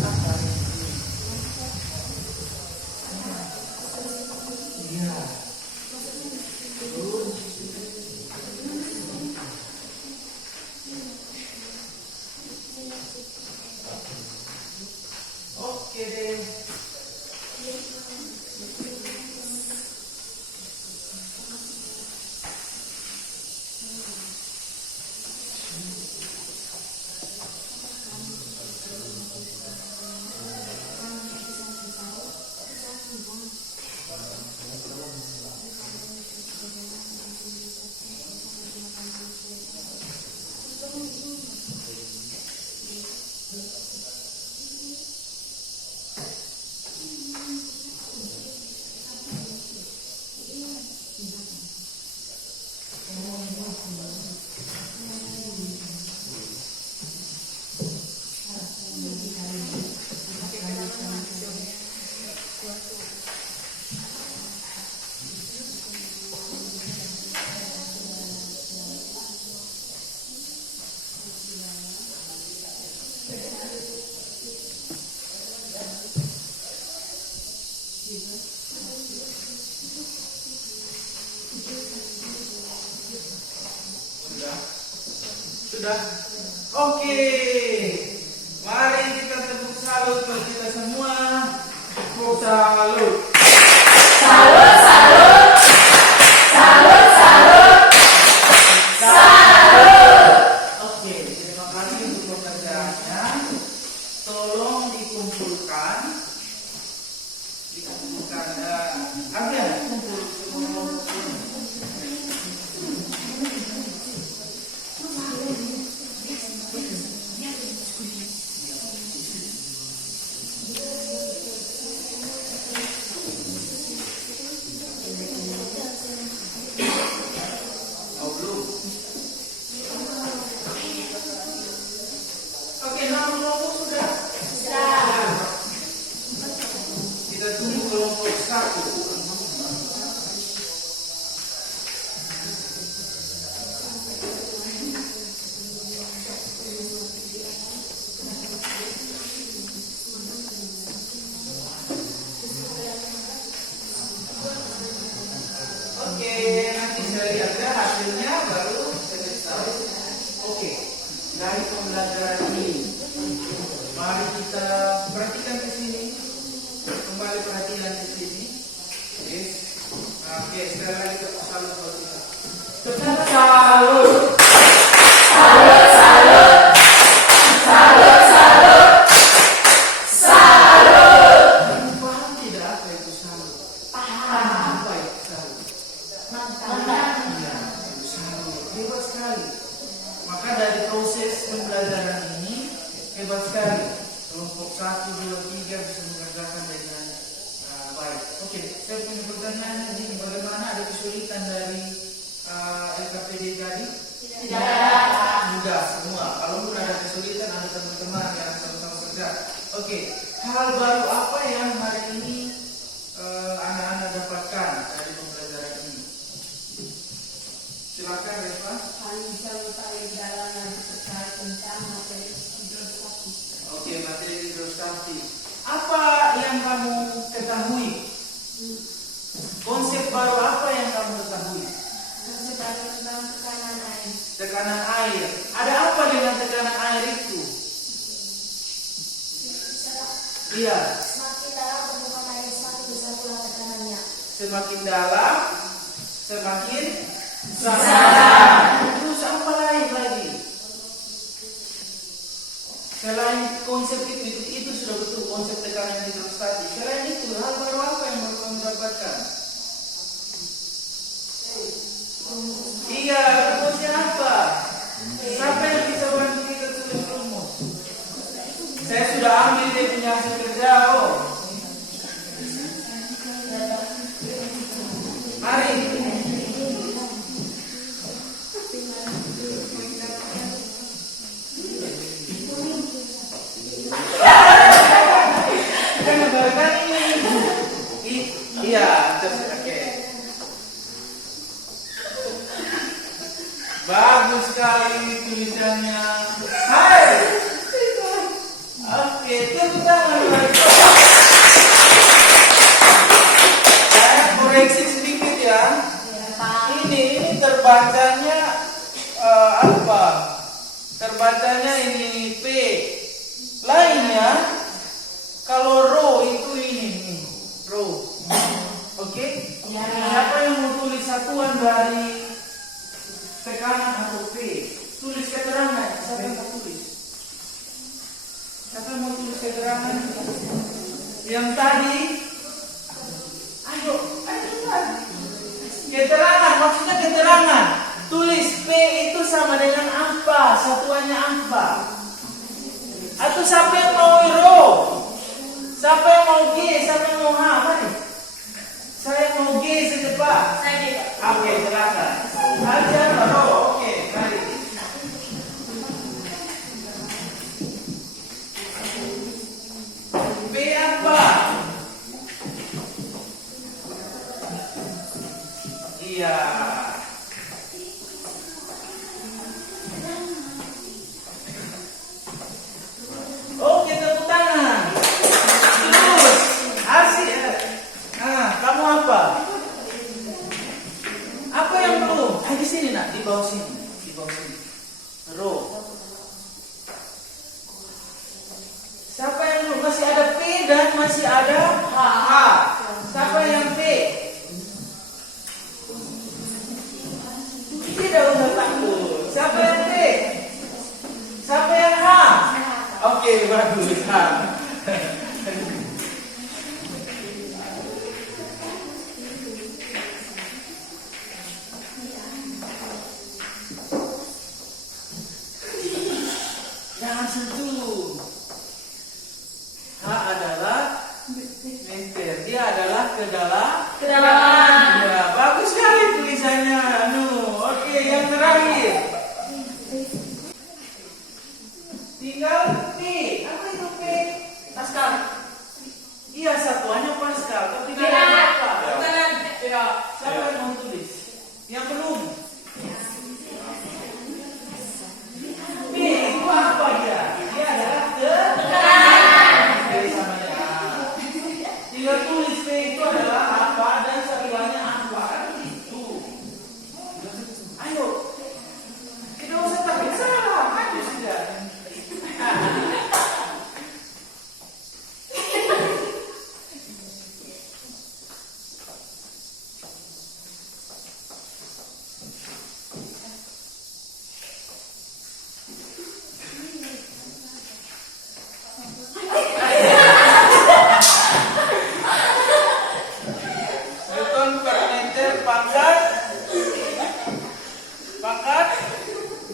Apa? Iya. Oke deh. Sudah? Oke. Mari kita tepuk salut buat kita semua. Tepuk salut. Salut, salut. Salut, salut. Salut. Oke, terima kasih untuk pekerjaannya. Tolong dikumpulkan. Ada kumpul. Oke, nama kelompok sudah? Sudah. Kita tunggu kelompok 1. Oke, nanti saya lihat ya hasilnya baru saya kasih tahu. Oke, dari pembelajaran ini, mari kita perhatikan ke sini, kembali perhatian ke sini. Oke, sekali lagi tepuk salut buat kita. Tepuk salut. Salut, salut. Salut, salut. Salut. Paham tidak apa itu salut? Paham. Apa itu salut? Mantap. Iya, itu salut. Hebat sekali. Maka dari proses pembelajaran ini hebat sekali. Kelompok 1, 2, 3 bisa mengerjakan dengan baik. Oke, saya punya pertanyaan ini. Bagaimana, ada kesulitan dari LKPD tadi? Tidak. Mudah semua. Kalau pun ada kesulitan, ada teman-teman yang sama-sama kerja. Oke, hal baru apa yang hari ini anak-anak dapatkan dari pembelajaran ini? Silakan Reva. Kami bisa mengetahui dalam yang terkait tentang materi hidrostatik. Oke, materi hidrostatik. Apa yang kamu ketahui? Konsep baru apa yang kamu ketahui? Konsep baru tentang tekanan air. Tekanan air. Ada apa dengan tekanan air itu? Iya, Semakin dalam permukaan air, semakin besar pula tekanannya. semakin dalam, semakin Besar. Terus apa lain lagi? Selain konsep itu sudah betul konsep tekanan hidrostatik. Selain itu, hal baru apa yang baru kamu dapatkan? Iya, rumusnya apa? Siapa yang bisa bantu kita tulis rumus? Saya sudah sudah ambil dia punya hasil kerja. Oh. Mari. Iya, terus oke. Bagus sekali tulisannya. Hai. Oke, tepuk tangan lagi. Saya koreksi sedikit ya. Ini terbacanya apa? Terbacanya ini P. Lainnya kalau row itu ini nih, row. Oke? Siapa yang mau tulis satuan dari tekanan atau P? Tulis keterangan. Siapa yang mau tulis? Siapa yang mau tulis keterangan? Yang tadi? Ayo. Keterangan, maksudnya keterangan. Tulis P itu sama dengan apa? Satuannya apa? Atau siapa yang mau row? Siapa yang mau G? Siapa yang mau H? Mari. Saya mau G saja Pak. Oke, silakan. Ajar row. Oke, mari. P apa? Iya. Oke, tepuk tangan. Terus, asik. Nah, kamu apa? Apa yang belum? Di sini nak, di bawah sini, di bawah sini. Row. Siapa yang belum? Masih ada P dan masih ada H. Siapa yang P? Tidak usah takut. Siapa yang P? Siapa yang H? Oke, bagus. Jangan sentuh. H adalah meter. Dia adalah kedalaman. Ya, bagus sekali tulisannya. Oke, yang terakhir. Tinggal P. Apa itu P? Pascal. Iya, satuannya Pascal. Tapi tidak ada apa. Ya, siapa yang mau tulis? Yang belum? P itu apa dia? Dia adalah tekanan. Sama ya. Tinggal tulis P itu adalah apa dan satuannya apa. Itu. Ayo. Tidak usah takut salah. Maju sudah. Newton per meter pangkat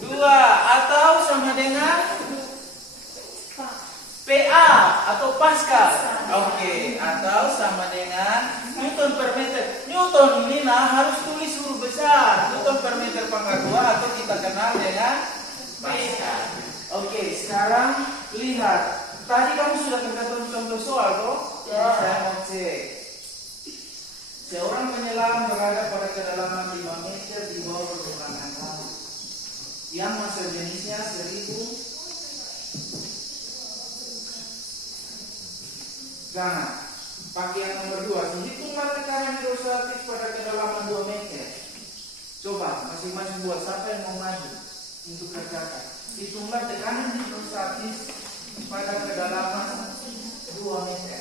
2 atau sama dengan PA atau Pascal. Oke, atau sama dengan Newton per meter. Newton ini harus tulis huruf besar. Newton per meter pangkat 2 atau kita kenal dengan Pascal. Oke, sekarang lihat. Tadi kamu sudah terdapat contoh soal toh? Ya. Saya mau cek. Seorang penyelam berada pada kedalaman 5 meter di bawah permukaan laut yang massa jenisnya 1000. Jangan. Pakai yang nomor 2. Hitunglah tekanan hidrostatik pada kedalaman 2 meter. Coba masing-masing buat. Siapa yang mau maju untuk kerjakan? Hitunglah tekanan hidrostatik pada kedalaman 2 meter.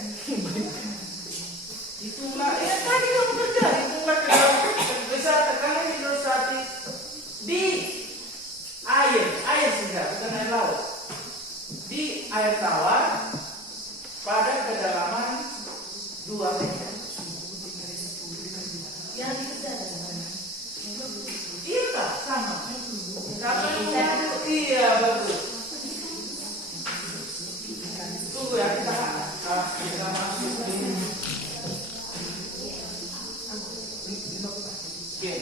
Hitunglah. Tadi kamu kerja. Hitunglah besar tekanan hidrostatik di air sudah, bukan air laut. Di air tawar pada kedalaman 2 meter. Yang dikerja. Iya, sama. Iya, bagus. Tunggu ya, kita masuk di. Oke.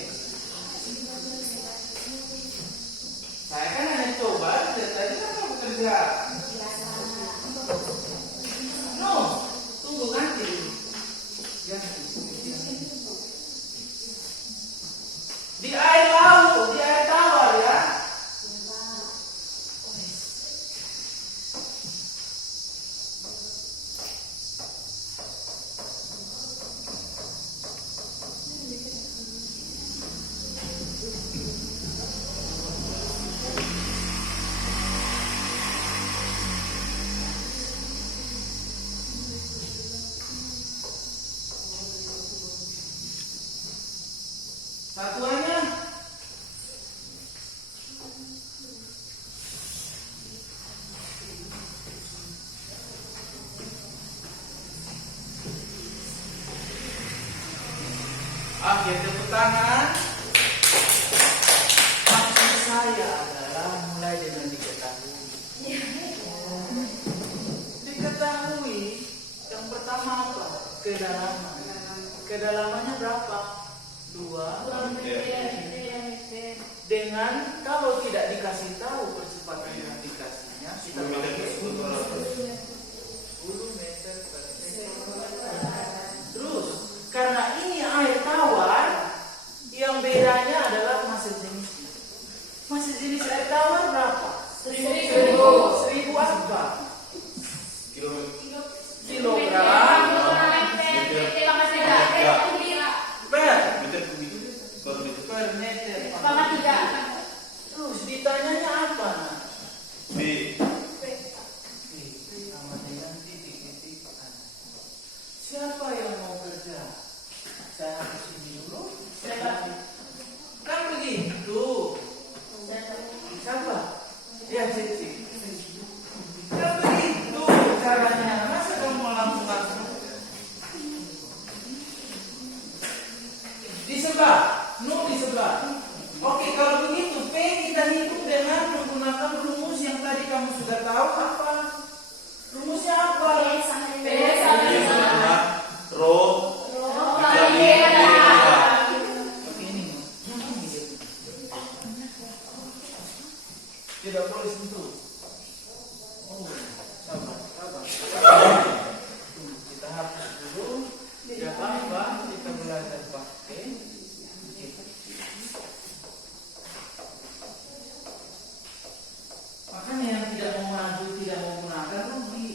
Saya kan hanya coba, dari tadi kan mau bekerja. No, tunggu ganti. Di air laut, di air tawar ya. Satuannya akhir tepuk tangan. Maksud saya adalah mulai dengan diketahui. Diketahui yang pertama apa? Kedalaman. Kedalamannya berapa? 2 meter. Dengan kalau tidak dikasih tahu percepatan gravitasinya, kita pakai 10 meter per detik. Terus, karena ini air tawar, yang bedanya adalah massa jenisnya. Massa jenis air tawar berapa? 1000 apa? Kilogram per meter. Terus ditanyanya apa? Sama dengan titik-titik. Siapa yang mau kerja? Saya harus ini dulu. Kan begitu. Siapa? Ya, Cici. Kan begitu caranya. Masa kamu langsung di sebelah? No, di sebelah. Oke, kalau begitu P kita hitung dengan menggunakan rumus yang tadi kamu sudah tahu apa? Rumusnya apa? P sama Rho Oke, ini. Tidak boleh sentuh. Oh, sabar. Kita hapus dulu. Tidak apa-apa, kita belajar pakai. Makanya yang tidak mau maju, tidak mau gunakan rugi.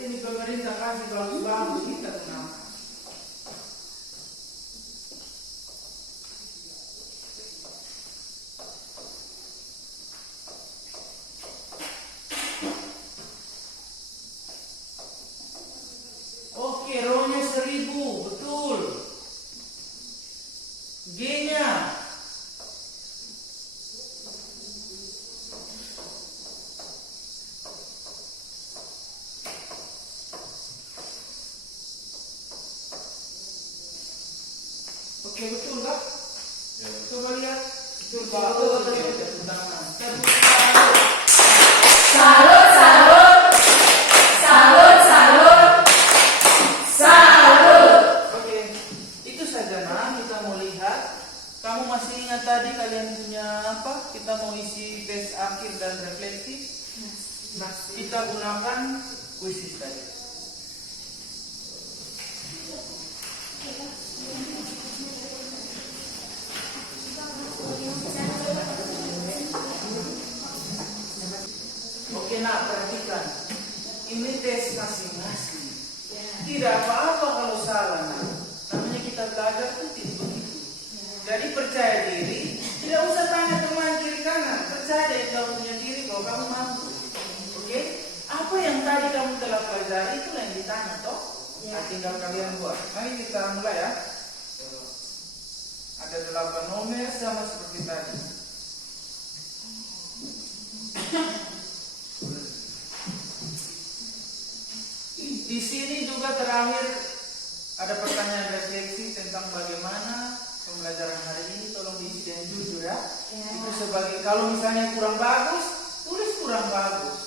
Ini pemerintah kasih bagus-bagus, kita gunakan. Oke, rho-nya 1000, betul. G-nya oke, betul Kak? Coba lihat. Coba tepuk tangan. Oke, itu saja nah kita mau lihat. Kamu masih ingat tadi kalian punya apa? Kita mau isi tes akhir dan refleksi. Kita gunakan kuisis tadi. Oke, nah perhatikan. Ini tes masing-masing. Tidak apa-apa kalau salah. Nah. Namanya kita belajar itu tidak begitu. Jadi percaya diri. Tidak usah tanya teman kiri kanan. Percaya deh kamu punya diri kalau kamu mampu. Oke? Apa yang tadi kamu telah pelajari itu yang ditanya toh? Nah, tinggal kalian buat. Mari kita mulai ya. Ada 8 nomor sama seperti tadi. Di sini juga terakhir ada pertanyaan refleksi tentang bagaimana pembelajaran hari ini. Tolong diisi dengan jujur ya. Itu sebagai kalau misalnya kurang bagus, tulis kurang bagus.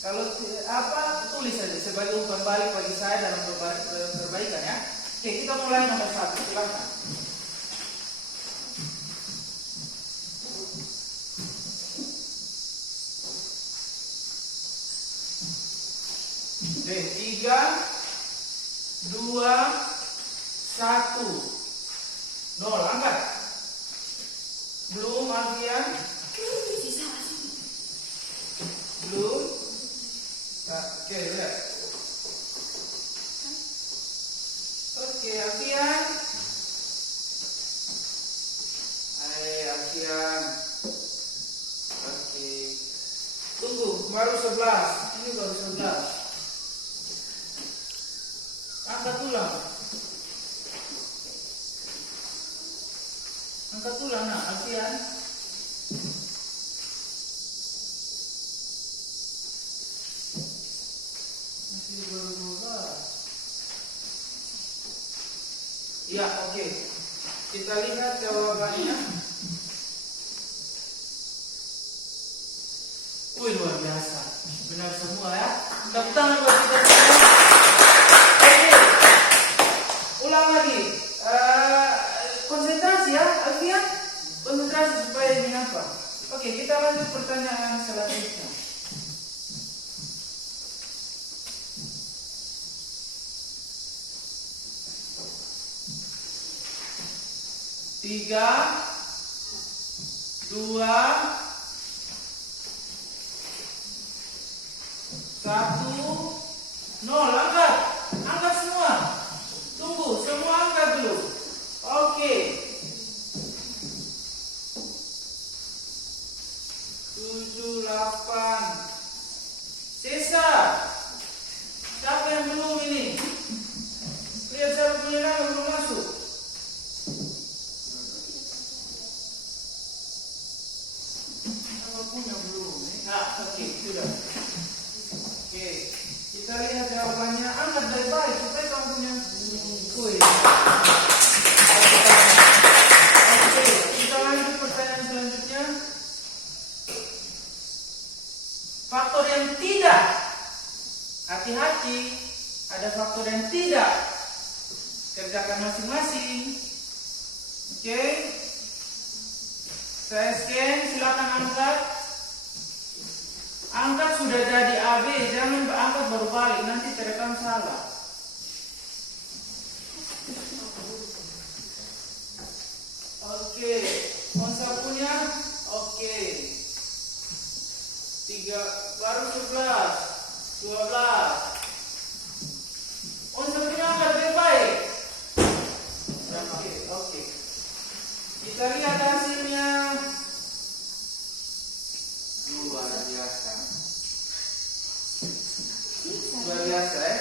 Kalau tulis saja sebagai umpan balik bagi saya dalam perbaikan ya. Oke, kita mulai nomor 1, silakan. Oke, 3, 2, 1, 0, angkat. Belum, Alfian? Belum? Oke, lihat. Oke, Alfian. Hai, Alfian. Oke. Tunggu, baru 11. Ini baru 11. Angkat tulang. Angkat tulang, nah, Alfian. Masih baru 12. Ya, oke. Kita lihat jawabannya. Wih, luar biasa. Benar semua ya. Tepuk tangan buat kita semua. Oke. Ulang lagi. Konsentrasi ya, Alfian. Konsentrasi supaya ini apa. Oke, kita lanjut pertanyaan selanjutnya. Tiga, 2, 1, 0. Angkat. Angkat semua. Tunggu, semua angkat dulu. Oke. 7, 8. Sisa. Siapa yang belum ini? Lihat siapa punya nama belum masuk. Siapa punya belum? Nah, oke, sudah. Oke, kita lihat jawabannya. Angkat dari baik supaya kamu punya. Wih. Oke, kita lanjut pertanyaan selanjutnya. Faktor yang tidak. Hati-hati, ada faktor yang tidak. Kerjakan masing-masing. Oke. Saya scan, silakan angkat. Angkat sudah jadi AB, jangan angkat baru balik, nanti terekam salah. Oke, Onsa punya? Oke. 3, baru 11, 12. Onsa punya angkat lebih baik. Oke. Kita lihat hasilnya. Luar biasa. Luar biasa ya.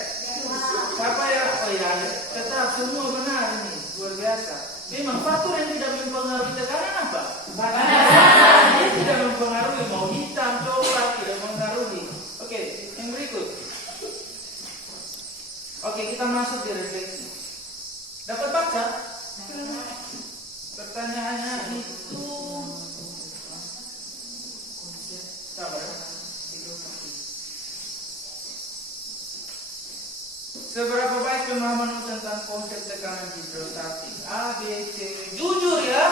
Siapa ya? Oh ya, tetap semua benar ini. Luar biasa. Memang faktor yang tidak mempengaruhi tekanan apa? Dia tidak mempengaruhi, mau hitam, coklat, tidak mempengaruhi. Oke, yang berikut. Oke, kita masuk di refleksi. Dapat baca? Pertanyaannya itu sabar. Seberapa baik pemahaman tentang konsep tekanan hidrostatik? A, B, C. Jujur ya.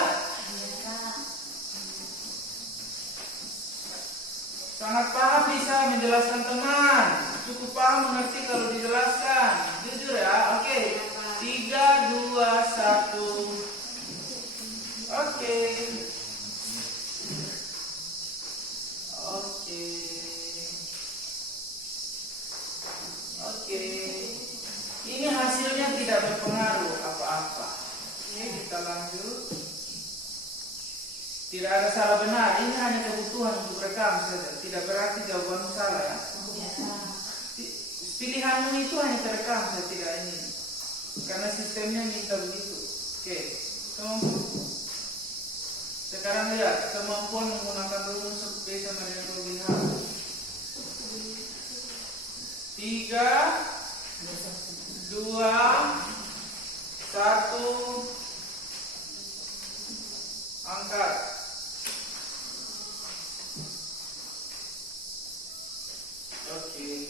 Sangat paham bisa menjelaskan teman. Cukup paham mengerti kalau dijelaskan. Jujur ya. Oke. 3, 2, 1. Oke. Ini hasilnya tidak berpengaruh apa-apa. Oke, kita lanjut. Tidak ada salah benar. Ini hanya kebutuhan untuk rekam saja. Tidak berarti jawabanmu salah ya. Pilihanmu itu hanya terekam saja, tidak ini. Karena sistemnya minta begitu. Oke. Sekarang lihat kemampuan menggunakan rumus B sama dengan Robin H. 3, 2, 1. Angkat. Oke.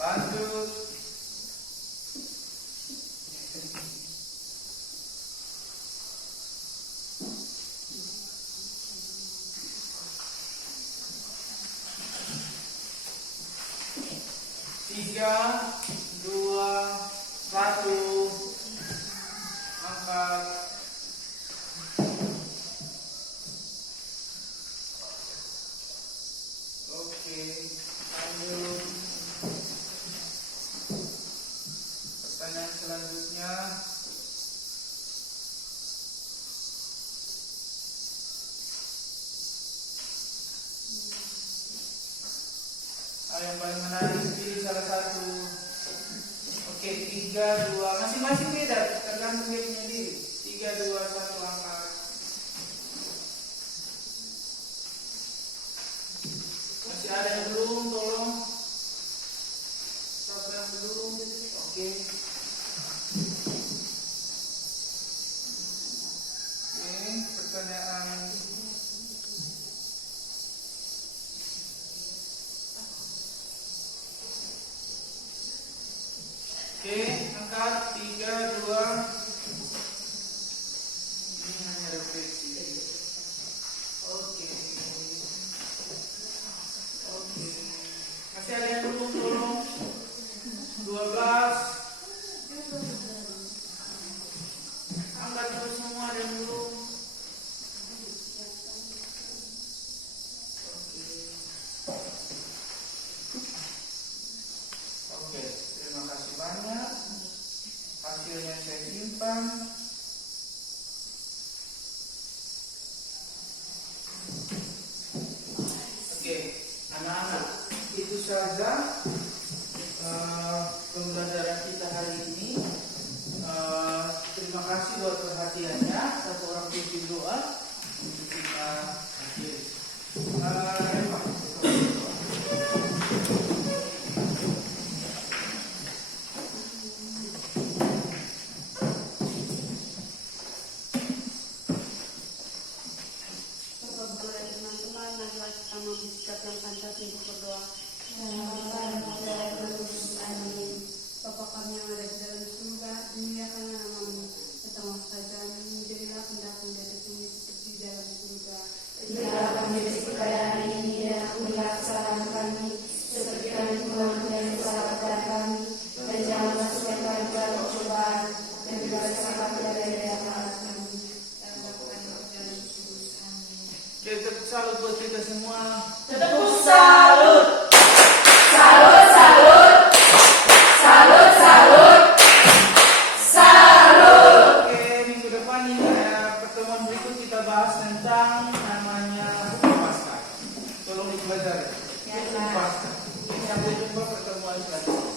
Lanjut. Tiga, dua, satu, angkat. Oke, lanjut. Pertanyaan selanjutnya. Yang paling menarik pilih salah satu. Oke, 3, 2, masing-masing beda tergantung dia punya diri. 3, 2, 1, angkat. Masih ada yang belum? Tolong. Siapa yang belum? Oke. Oke, pertanyaan. Oke, angkat 3, 2. Ini hanya refleksi. Oke. Oke. Masih ada yang belum? Tolong. 12. Angkat terus semua ada yang belum. Oke, terima kasih banyak. Hasilnya saya simpan. Oke, anak-anak, itu saja pembelajaran kita hari ini. Terima kasih buat perhatiannya. Satu orang pimpin doa untuk kita akhiri. Rema. Bapak-bapak dan teman-teman, marilah kita membuka yang pantas untuk berdoa. Bapa kami yang ada di dalam surga, dimuliakanlah namamu. Datanglah kerajaanmu, jadilah kehendakmu dari bumi seperti di dalam surga. Berilah kami rezeki pada hari ini dan ampunilah kesalahan kami, seperti kami mengampuni yang bersalah kepada kami, dan jangan masukkan kami ke dalam percobaan, dan bebaskan kami dari yang jahat kami. Oke, tepuk salut buat kita semua. Tepuk salut. Salut, salut, salut, salut, salut. Oke, minggu depan ini pertemuan berikut kita bahas tentang namanya Buku Paskah. Tolong dipelajari. Buku Paskah. Sampai jumpa pertemuan selanjutnya.